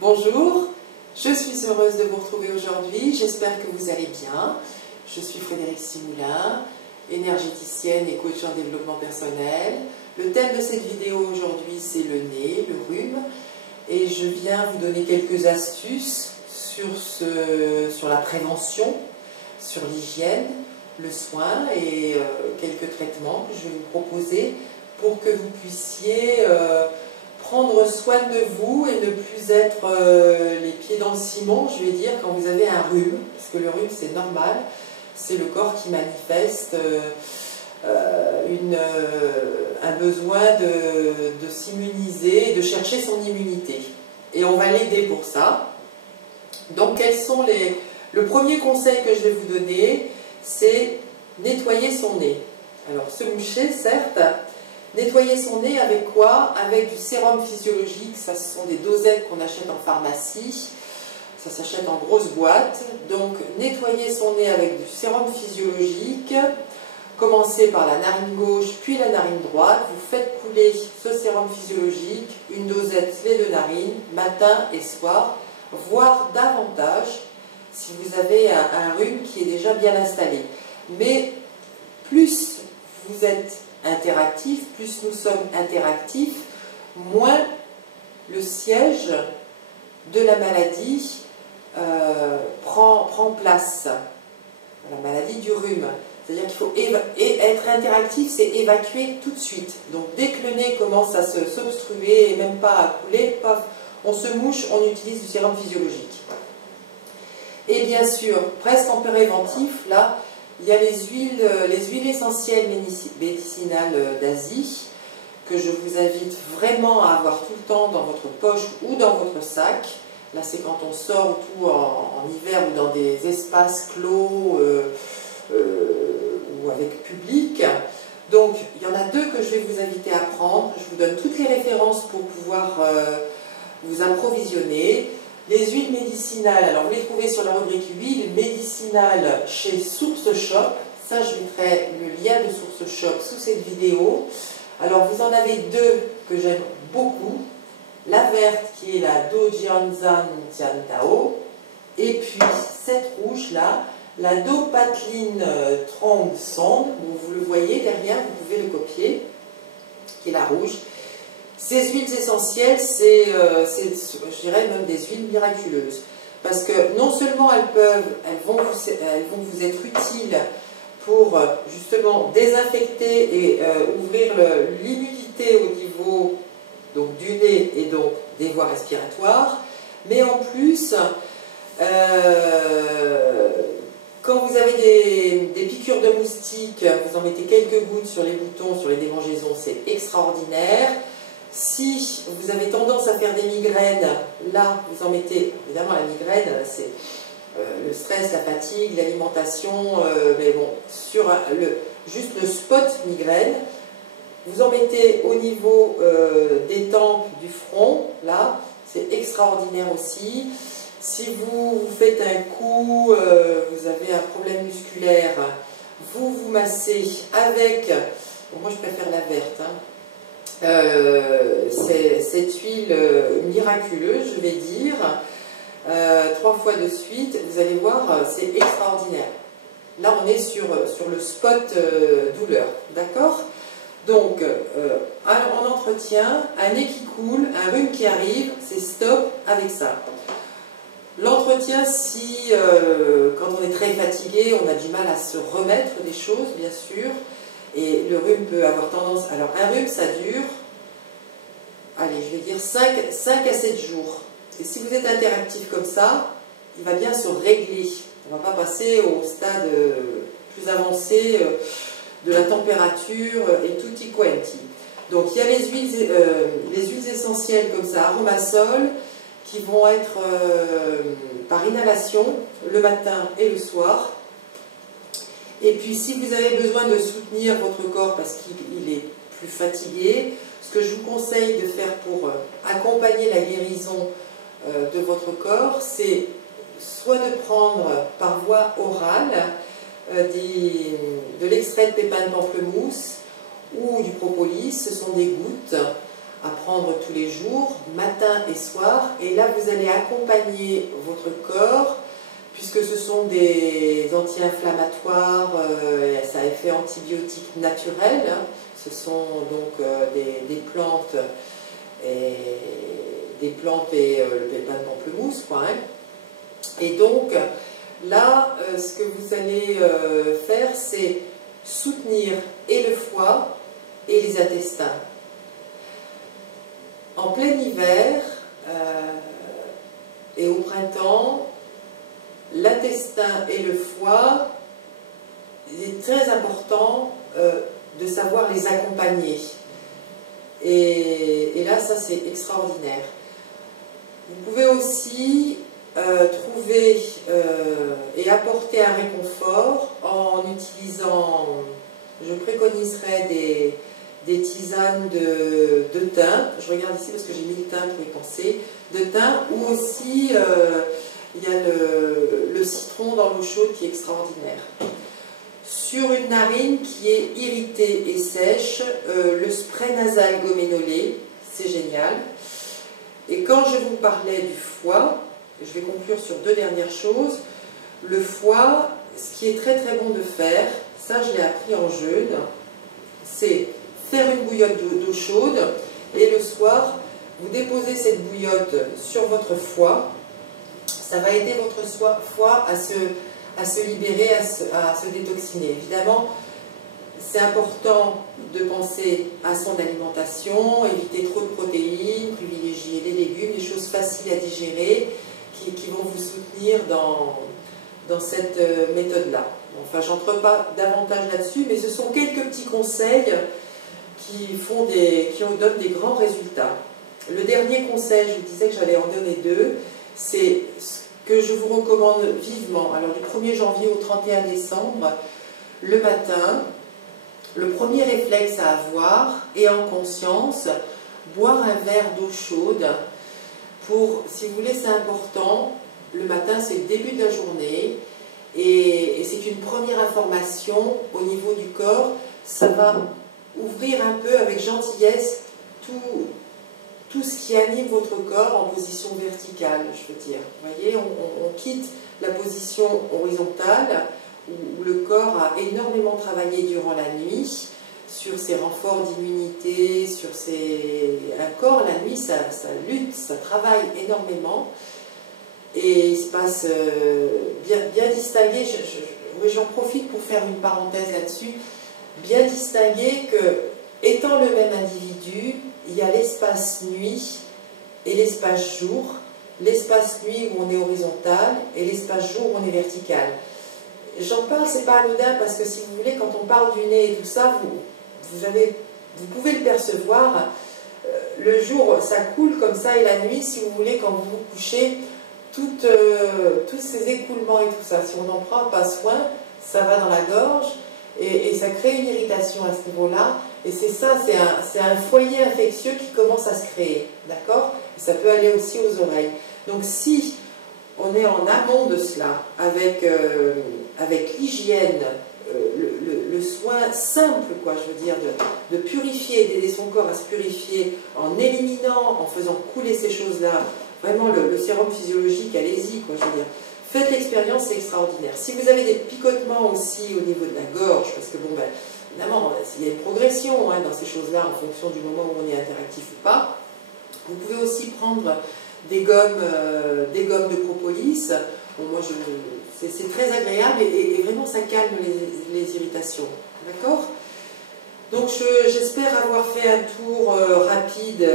Bonjour, je suis heureuse de vous retrouver aujourd'hui, j'espère que vous allez bien. Je suis Frédéric Simoulin, énergéticienne et coach en développement personnel. Le thème de cette vidéo aujourd'hui c'est le nez, le rhume, et je viens vous donner quelques astuces sur la prévention, sur l'hygiène, le soin et quelques traitements que je vais vous proposer pour que vous puissiez prendre soin de vous et ne plus être les pieds dans le ciment, je vais dire, quand vous avez un rhume, parce que le rhume c'est normal, c'est le corps qui manifeste un besoin de s'immuniser et de chercher son immunité. Et on va l'aider pour ça. Donc le premier conseil que je vais vous donner, c'est nettoyer son nez. Alors se moucher, certes. Nettoyer son nez avec quoi? Avec du sérum physiologique, ça ce sont des dosettes qu'on achète en pharmacie, ça s'achète en grosse boîte. Donc nettoyer son nez avec du sérum physiologique, commencez par la narine gauche puis la narine droite, vous faites couler ce sérum physiologique, une dosette les deux narines, matin et soir, voire davantage si vous avez un rhume qui est déjà bien installé. Mais plus vous êtes interactif, plus nous sommes interactifs, moins le siège de la maladie prend place, la maladie du rhume. C'est-à-dire qu'il faut être interactif, c'est évacuer tout de suite. Donc dès que le nez commence à s'obstruer et même pas à couler, paf, on se mouche, on utilise du sérum physiologique. Et bien sûr, presque en préventif, là, il y a les huiles essentielles médicinales d'Asie que je vous invite vraiment à avoir tout le temps dans votre poche ou dans votre sac. Là, c'est quand on sort tout en hiver ou dans des espaces clos ou avec public. Donc, il y en a deux que je vais vous inviter à prendre. Je vous donne toutes les références pour pouvoir vous approvisionner. Les huiles médicinales, alors vous les trouvez sur la rubrique huile médicinale chez Source Shop. Ça, je mettrai le lien de Source Shop sous cette vidéo. Alors, vous en avez deux que j'aime beaucoup. La verte qui est la Dojianzan Tiantao. Et puis, cette rouge-là, la Do-Patline Trong Song. Vous le voyez derrière, vous pouvez le copier, qui est la rouge. Ces huiles essentielles, c'est, je dirais, même des huiles miraculeuses. Parce que non seulement elles vont vous être utiles pour justement désinfecter et ouvrir l'immunité au niveau donc, du nez et donc des voies respiratoires, mais en plus, quand vous avez des piqûres de moustiques, vous en mettez quelques gouttes sur les boutons, sur les démangeaisons, c'est extraordinaire. Si vous avez tendance à faire des migraines, là, vous en mettez, évidemment la migraine, c'est le stress, la fatigue, l'alimentation, mais bon, sur juste le spot migraine, vous en mettez au niveau des tempes, du front, là, c'est extraordinaire aussi. Si vous faites un coup, vous avez un problème musculaire, vous massez avec, bon, moi je préfère la verte, hein, cette huile miraculeuse, je vais dire, 3 fois de suite, vous allez voir, c'est extraordinaire. Là, on est sur le spot douleur, d'accord? Donc, en entretien, un nez qui coule, un rhume qui arrive, c'est stop avec ça. L'entretien, si quand on est très fatigué, on a du mal à se remettre des choses, bien sûr, et le rhume peut avoir tendance... Alors, un rhume, ça dure, allez, je vais dire 5 à 7 jours. Et si vous êtes interactif comme ça, il va bien se régler. On ne va pas passer au stade plus avancé de la température et tutti quanti. Donc, il y a les huiles essentielles comme ça, aromasols, qui vont être par inhalation le matin et le soir. Et puis, si vous avez besoin de soutenir votre corps parce qu'il est plus fatigué, ce que je vous conseille de faire pour accompagner la guérison de votre corps, c'est soit de prendre par voie orale de l'extrait de pépins de pamplemousse ou du propolis, ce sont des gouttes à prendre tous les jours, matin et soir. Et là, vous allez accompagner votre corps, puisque ce sont des anti-inflammatoires, ça a effet antibiotique naturel. Hein. Ce sont donc des plantes et le pépin de pamplemousse, quoi, hein. Et donc, là, ce que vous allez faire, c'est soutenir et le foie et les intestins. En plein hiver et au printemps, l'intestin et le foie, il est très important de savoir les accompagner. Et là, ça c'est extraordinaire. Vous pouvez aussi trouver et apporter un réconfort en utilisant, je préconiserais des tisanes de thym. Je regarde ici parce que j'ai mis le thym pour y penser. De thym, ou aussi il y a le citron dans l'eau chaude qui est extraordinaire. Sur une narine qui est irritée et sèche, le spray nasal goménolé, c'est génial. Et quand je vous parlais du foie, je vais conclure sur deux dernières choses. Le foie, ce qui est très très bon de faire, ça je l'ai appris en jeûne, c'est faire une bouillotte d'eau chaude et le soir, vous déposez cette bouillotte sur votre foie. Ça va aider votre foie à se libérer, à se détoxiner. Évidemment, c'est important de penser à son alimentation, éviter trop de protéines, privilégier les légumes, des choses faciles à digérer qui vont vous soutenir dans cette méthode-là. Enfin, j'entre pas davantage là-dessus, mais ce sont quelques petits conseils qui donnent des grands résultats. Le dernier conseil, je vous disais que j'allais en donner deux, c'est ce que je vous recommande vivement. Alors du 1er janvier au 31 décembre, le matin, le premier réflexe à avoir, et en conscience, boire un verre d'eau chaude. Si vous voulez, c'est important. Le matin, c'est le début de la journée, et c'est une première information au niveau du corps. Ça va ouvrir un peu avec gentillesse tout ce qui anime votre corps en position verticale, je veux dire. Vous voyez, on quitte la position horizontale où le corps a énormément travaillé durant la nuit sur ses renforts d'immunité, un corps, la nuit, ça lutte, ça travaille énormément. Et il se passe bien distinguer, j'en profite pour faire une parenthèse là-dessus, bien distinguer que, étant le même individu, il y a l'espace nuit et l'espace jour. L'espace nuit où on est horizontal et l'espace jour où on est vertical. J'en parle, c'est pas anodin, parce que si vous voulez, quand on parle du nez et tout ça, vous pouvez le percevoir. Le jour, ça coule comme ça, et la nuit, si vous voulez, quand vous vous couchez, tous ces écoulements et tout ça, si on n'en prend pas soin, ça va dans la gorge et ça crée une irritation à ce niveau-là. Et c'est ça, c'est un foyer infectieux qui commence à se créer, d'accord? Ça peut aller aussi aux oreilles. Donc si on est en amont de cela, avec l'hygiène, le soin simple, quoi, je veux dire, de purifier, d'aider son corps à se purifier, en éliminant, en faisant couler ces choses-là, vraiment le sérum physiologique, allez-y, quoi, je veux dire. Faites l'expérience, c'est extraordinaire. Si vous avez des picotements aussi au niveau de la gorge, parce que bon, ben, évidemment, il y a une progression hein, dans ces choses-là en fonction du moment où on est interactif ou pas. Vous pouvez aussi prendre des gommes de propolis. Bon, moi, c'est très agréable et vraiment ça calme les irritations. D'accord? Donc j'espère avoir fait un tour rapide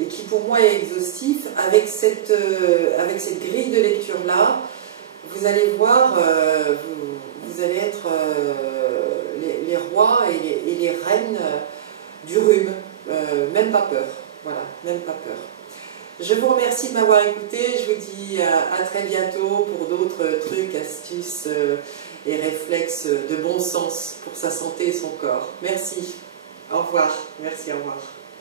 et qui pour moi est exhaustif avec cette grille de lecture-là. Vous allez voir, vous allez être les rois et les reines du rhume. Même pas peur. Voilà, même pas peur. Je vous remercie de m'avoir écouté. Je vous dis à très bientôt pour d'autres trucs, astuces et réflexes de bon sens pour sa santé et son corps. Merci. Au revoir. Merci, au revoir.